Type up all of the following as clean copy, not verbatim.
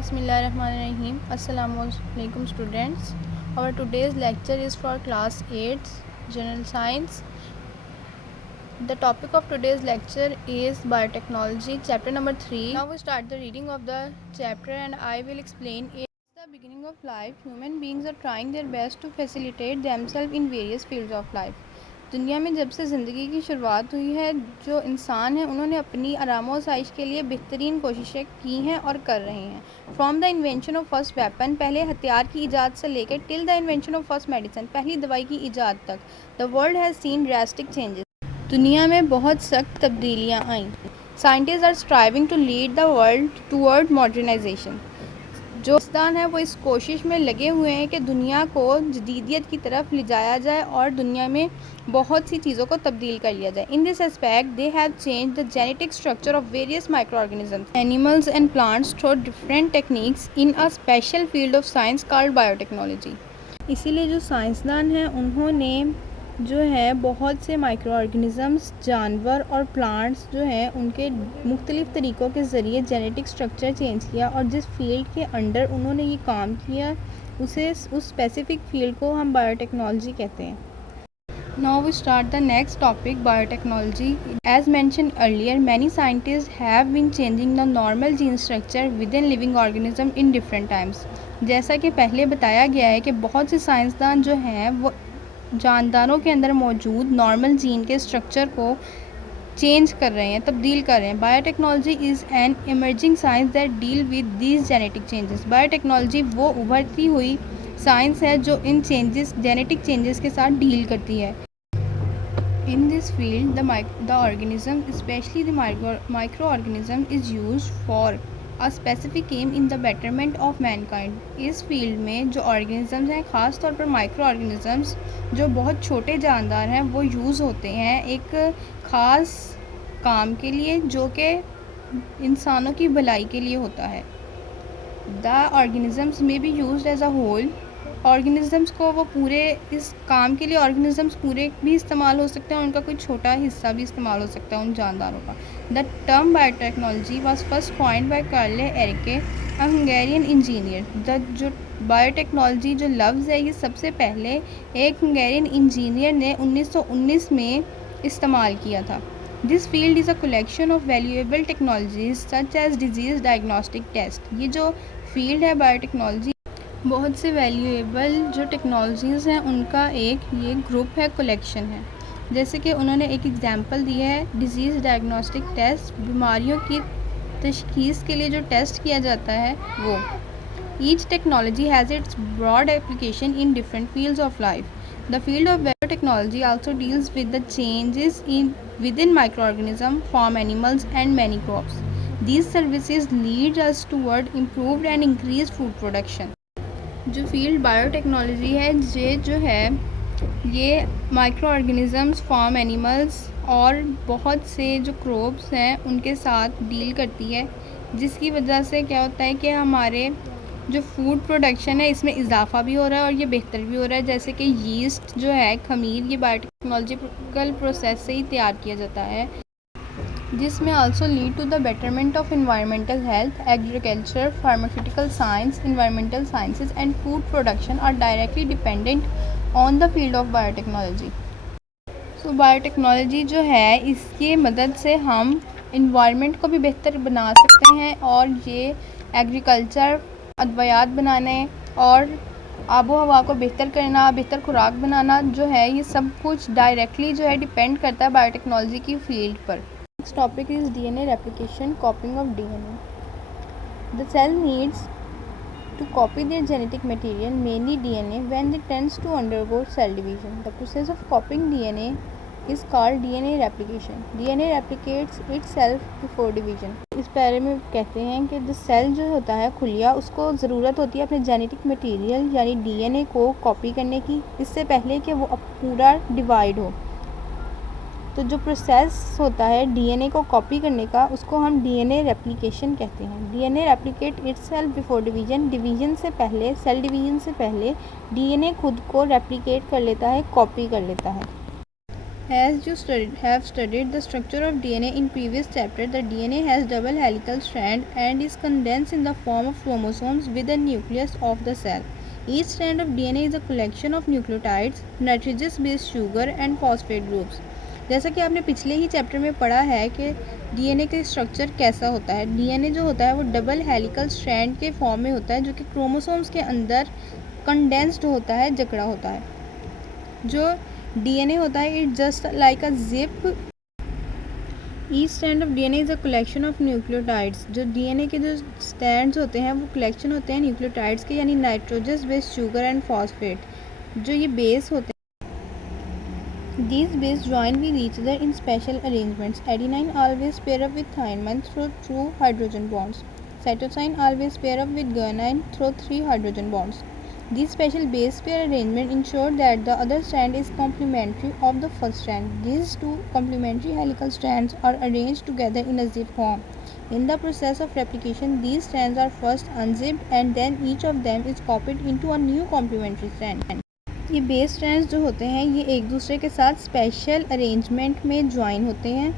Bismillahirrahmanirrahim. Assalamualaikum students. Our today's lecture is for class 8 General Science. The topic of today's lecture is biotechnology, chapter number 3. Now we start the reading of the chapter and I will explain it. At the beginning of life, human beings are trying their best to facilitate themselves in various fields of life. दुनिया में जब से ज़िंदगी की शुरुआत हुई है, जो इंसान हैं उन्होंने अपनी आराम आसाइश के लिए बेहतरीन कोशिशें की हैं और कर रहे हैं. From the invention of first weapon, पहले हथियार की ईजाद से लेकर till the invention of first medicine, पहली दवाई की ईजाद तक, the world has seen drastic changes. दुनिया में बहुत सख्त तब्दीलियाँ आईं. Scientist are striving to lead the world toward modernisation. जो साइंसदान है वो इस कोशिश में लगे हुए हैं कि दुनिया को जदीदियत की तरफ ले जाया जाए और दुनिया में बहुत सी चीज़ों को तब्दील कर लिया जाए. In this aspect they have change the genetic structure of various micro organisms, animals and plants through different techniques in a special field of science called biotechnology. इसीलिए जो साइंसदान हैं उन्होंने जो है बहुत से माइक्रो ऑर्गेनिज़म्स, जानवर और प्लांट्स जो हैं उनके मुख्तलिफ़ तरीक़ों के ज़रिए जेनेटिक स्ट्रक्चर चेंज किया और जिस फील्ड के अंडर उन्होंने ये काम किया उसे उस स्पेसिफ़िक फील्ड को हम बायोटेक्नोलॉजी कहते हैं. Now we start the next topic, biotechnology. As mentioned earlier, many scientists have been changing the normal gene structure within living organism in different times. जैसा कि पहले बताया गया है कि बहुत से साइंसदान जो हैं वो जानदारों के अंदर मौजूद नॉर्मल जीन के स्ट्रक्चर को चेंज कर रहे हैं, तब्दील कर रहे हैं. Biotechnology is an emerging science that deal with these genetic changes. Biotechnology वो उभरती हुई साइंस है जो इन चेंजेस, जेनेटिक चेंजेस के साथ डील करती है. In this field, the organism, especially the microorganism, is used for a specific aim in the betterment of mankind. इस फील्ड में जो ऑर्गेनिज़म्स हैं, ख़ास तौर पर माइक्रो ऑर्गेनिज़म्स जो बहुत छोटे जानदार हैं, वो यूज़ होते हैं एक ख़ास काम के लिए जो कि इंसानों की भलाई के लिए होता है. The organisms may be used as a whole. Organisms को वो पूरे इस काम के लिए ऑर्गेनिज़म्स पूरे भी इस्तेमाल हो सकते हैं, उनका कोई छोटा हिस्सा भी इस्तेमाल हो सकता है उन जानदारों का. The term biotechnology was first coined by Karl Ereky, a Hungarian engineer. जो बायोटेक्नोलॉजी जो लफ्ज़ है ये सबसे पहले एक हंगेरियन इंजीनियर ने 1919 में इस्तेमाल किया था. This field is a collection of valuable technologies such as disease diagnostic test. ये जो फील्ड है बायोटेक्नोलॉजी, बहुत से वैल्यूएबल जो टेक्नोलॉजीज़ हैं उनका एक ये ग्रुप है, कलेक्शन है. जैसे कि उन्होंने एक एग्जांपल दी है डिजीज़ डायग्नोस्टिक टेस्ट, बीमारियों की तशख़ीस के लिए जो टेस्ट किया जाता है वो. Each technology has its broad application in different fields of life. The field of biotechnology also deals with the changes in within microorganism, farm animals and many crops. These services lead us toward improved and increased food production. जो field biotechnology है ये जो है ये micro organisms, farm animals और बहुत से जो क्रॉप्स हैं उनके साथ डील करती है, जिसकी वजह से क्या होता है कि हमारे जो फूड प्रोडक्शन है इसमें इजाफा भी हो रहा है और ये बेहतर भी हो रहा है. जैसे कि यीस्ट जो है, खमीर, ये बायोटेक्नोलॉजिकल प्रोसेस से ही तैयार किया जाता है. This may also lead to the betterment of environmental health. Agriculture, pharmaceutical science, environmental sciences and food production are directly dependent on the field of biotechnology. So biotechnology जो है इसकी मदद से हम इन्वायरमेंट को भी बेहतर बना सकते हैं और ये एग्रीकल्चर, अद्वियात बनाने और आबो हवा को बेहतर करना, बेहतर खुराक बनाना जो है ये सब कुछ डायरेक्टली जो है डिपेंड करता है बायोटेक्नोलॉजी की फील्ड पर. Next topic is DNA replication, copying of DNA. The cell needs to copy their genetic material, mainly DNA, when it tends to undergo cell division. The process of copying DNA is called DNA replication. DNA replicates itself before division. इस बारे में कहते हैं कि जो cell जो होता है खुलिया, उसको ज़रूरत होती है अपने जेनेटिक मटेरियल यानी DNA को कॉपी करने की इससे पहले कि वो पूरा डिवाइड हो. तो जो प्रोसेस होता है डीएनए को कॉपी करने का उसको हम डीएनए रेप्लिकेशन कहते हैं. DNA replicate itself before division. Division से पहले, सेल डिवीजन से पहले डीएनए खुद को रेप्लिकेट कर लेता है, कॉपी कर लेता है. As you have studied the structure of DNA in previous chapter, the DNA has double helical strand and is condensed in the form of chromosomes with the nucleus of the cell. Each strand of DNA is a collection of nucleotides, nitrogenous base sugar and phosphate groups. जैसा कि आपने पिछले ही chapter में पढ़ा है कि DNA का structure कैसा होता है। डीएनए जो होता है वो डबल हेलिकल स्ट्रैंड के फॉर्म में होता है, जो कि क्रोमोसोम्स के अंदर कंडेंस्ड होता है, जकड़ा होता है। जो डीएनए होता है it just like a zip. Each stand of DNA is a collection of nucleotides. जो डीएनए के जो स्टैंड्स होते हैं वो कलेक्शन होते हैं न्यूक्लियोटाइड्स के, यानी नाइट्रोजस बेस शुगर एंड फॉस्फेट। जो ये बेस होते हैं, these bases join with each other in special arrangements. Adenine always pair up with thymine through hydrogen bonds. Cytosine always pair up with guanine through 3 hydrogen bonds. These special base pair arrangement ensure that the other strand is complementary of the first strand. These two complementary helical strands are arranged together in a zip form. In the process of replication, these strands are first unzipped and then each of them is copied into a new complementary strand. ये base strands जो होते हैं ये एक दूसरे के साथ special arrangement में ज्वाइन होते हैं,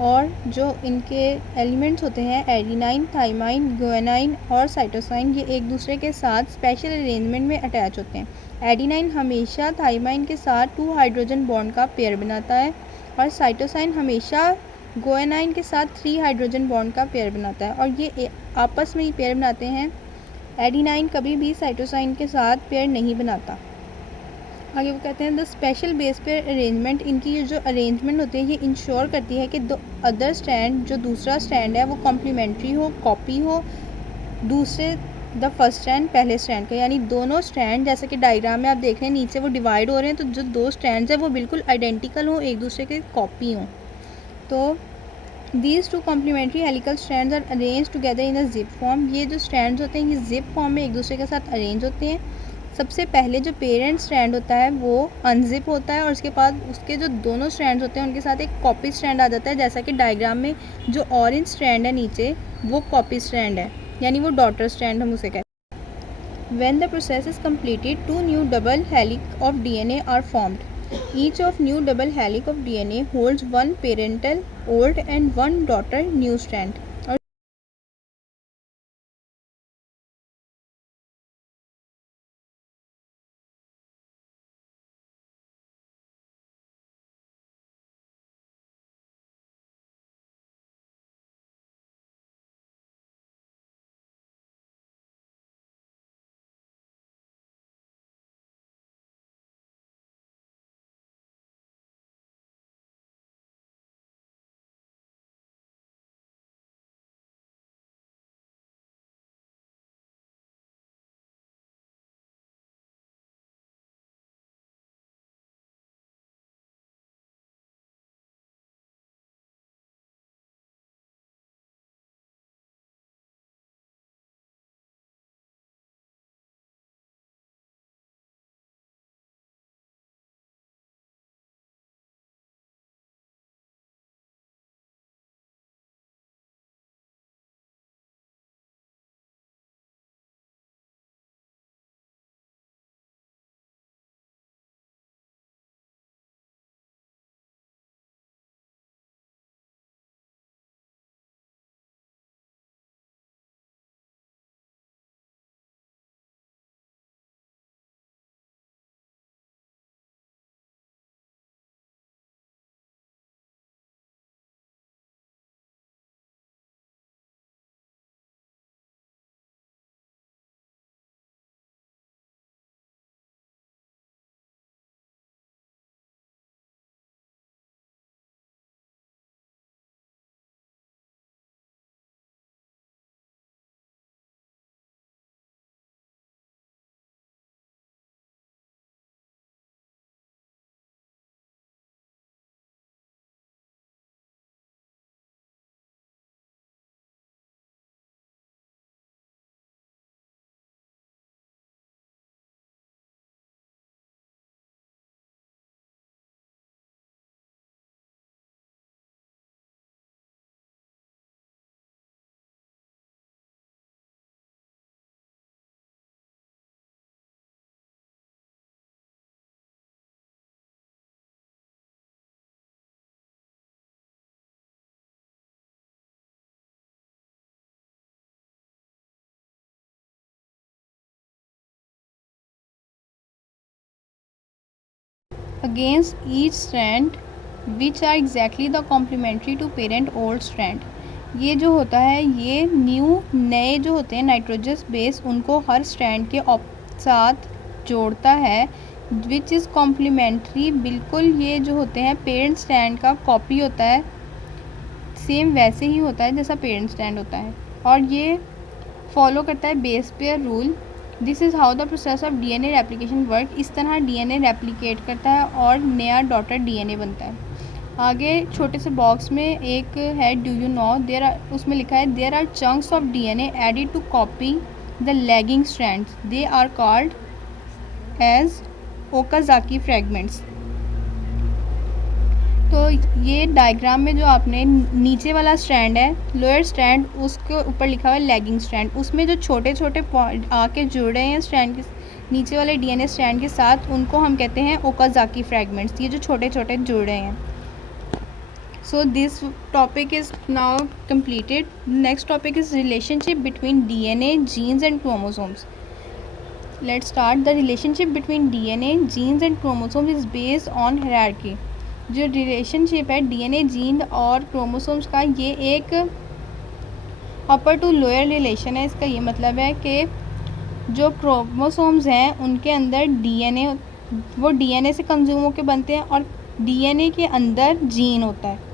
और जो इनके एलिमेंट्स होते हैं एडिनाइन, थाइमाइन, गुआनाइन और साइटोसाइन, ये एक दूसरे के साथ स्पेशल अरेंजमेंट में अटैच होते हैं। एडिनाइन हमेशा थाइमाइन के साथ 2 हाइड्रोजन बॉन्ड का पेयर बनाता है और साइटोसाइन हमेशा गुआनाइन के साथ 3 हाइड्रोजन बॉन्ड का पेयर बनाता है, और ये आपस में ही पेयर बनाते हैं। एडिनाइन कभी भी साइटोसाइन के साथ पेयर नहीं बनाता। आगे वो कहते हैं the special base pair arrangement, इनकी ये जो अरेंजमेंट होती है ये इंश्योर करती है कि दो अदर स्टैंड, जो दूसरा स्टैंड है वो कॉम्प्लीमेंट्री हो, कॉपी हो दूसरे द फर्स्ट स्टैंड पहले स्टैंड का। यानी दोनों स्टैंड, जैसे कि डायग्राम में आप देख रहे हैं नीचे वो डिवाइड हो रहे हैं, तो जो दो स्टैंड्स हैं वो बिल्कुल आइडेंटिकल हो, एक दूसरे के कॉपी हों। तो these two complementary helical stands are arrange together in a zip form. ये जो स्टैंड्स होते हैं ये जिप फॉर्म में एक दूसरे के साथ अरेंज होते हैं। सबसे पहले जो पेरेंट स्ट्रैंड होता है वो अनजिप होता है, और उसके बाद उसके जो दोनों स्ट्रैंड्स होते हैं उनके साथ एक कॉपी स्ट्रैंड आ जाता है। जैसा कि डायग्राम में जो ऑरेंज स्ट्रैंड है नीचे वो कॉपी स्ट्रैंड है, यानी वो डॉटर स्ट्रैंड हम उसे कहते हैं। When the process is completed, 2 new double helix of DNA are formed. Each of new double helix of DNA holds one parental old and one daughter new strand. against each strand which are exactly the complementary to parent old strand. ये जो होता है ये नए जो होते हैं नाइट्रोजस base उनको हर स्ट्रैंड के साथ जोड़ता है विच इज़ कॉम्प्लीमेंट्री. बिल्कुल ये जो होते हैं पेरेंट स्ट्रैंड का कॉपी होता है, सेम वैसे ही होता है जैसा पेरेंट स्ट्रैंड होता है, और ये फॉलो करता है base pair rule. This is how the process of DNA replication work. इस तरह डीएनए रेप्लिकेट करता है और नया डॉटर डीएनए बनता है. आगे छोटे से बॉक्स में एक है डू यू नो, उसमें लिखा है there are chunks of DNA added to copy the lagging strands. They are called as Okazaki fragments. तो ये डायग्राम में जो आपने नीचे वाला स्ट्रैंड है लोअर स्ट्रैंड उसके ऊपर लिखा हुआ है लैगिंग स्ट्रैंड. उसमें जो छोटे छोटे आके जुड़े हैं स्ट्रैंड के नीचे वाले डीएनए स्ट्रैंड के साथ उनको हम कहते हैं ओकाजाकी फ्रैगमेंट्स. ये जो छोटे छोटे जुड़ रहे हैं. So this topic is now completed. Next topic is relationship between DNA, genes and chromosomes. Let's start. The relationship between DNA, genes and chromosomes is based on hierarchy. जो रिलेशनशिप है DNA gene और chromosomes का ये एक upper two lower relation है. इसका ये मतलब है कि जो क्रोमोसोम्स हैं उनके अंदर डीएनए वो डीएनए से कंज्यूम होकर बनते हैं और डीएनए के अंदर जीन होता है.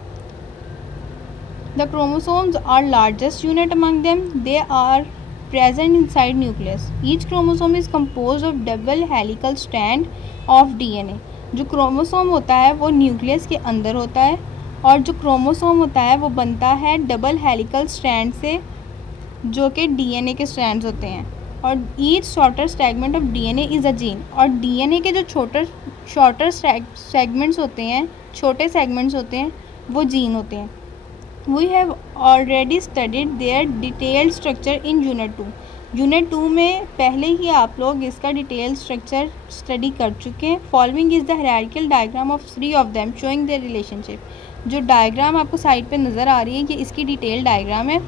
The chromosomes are largest unit among them. They are present inside nucleus. Each chromosome is composed of double helical strand of DNA. जो क्रोमोसोम होता है वो न्यूक्लियस के अंदर होता है और जो क्रोमोसोम होता है वो बनता है डबल हेलिकल स्ट्रैंड से जो कि डीएनए के स्ट्रैंड्स होते हैं. और each shorter segment of DNA is a gene. और डीएनए के जो शॉर्टर सेगमेंट्स होते हैं, छोटे सेगमेंट्स होते हैं, वो जीन होते हैं. We have already studied their detailed structure in Unit 2. Unit 2 में पहले ही आप लोग इसका डिटेल स्ट्रक्चर स्टडी कर चुके हैं. Following is the hierarchical diagram of 3 of them showing their relationship. जो डायग्राम आपको साइड पे नज़र आ रही है ये इसकी डिटेल डायग्राम है.